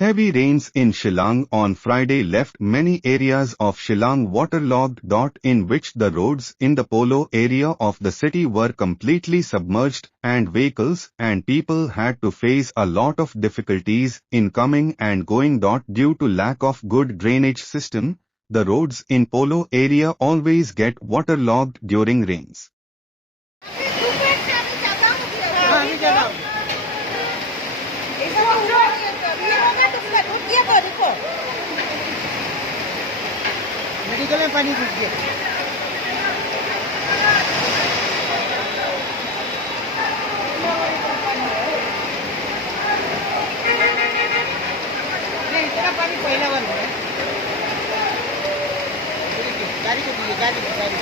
Heavy rains in Shillong on Friday left many areas of Shillong waterlogged. In which the roads in the Polo area of the city were completely submerged and vehicles and people had to face a lot of difficulties in coming and going. Due to lack of good drainage system, the roads in Polo area always get waterlogged during rains. Medical में पानी घुस गया। नहीं इतना पानी पहला वाला है। गाड़ी को दिए गाड़ी।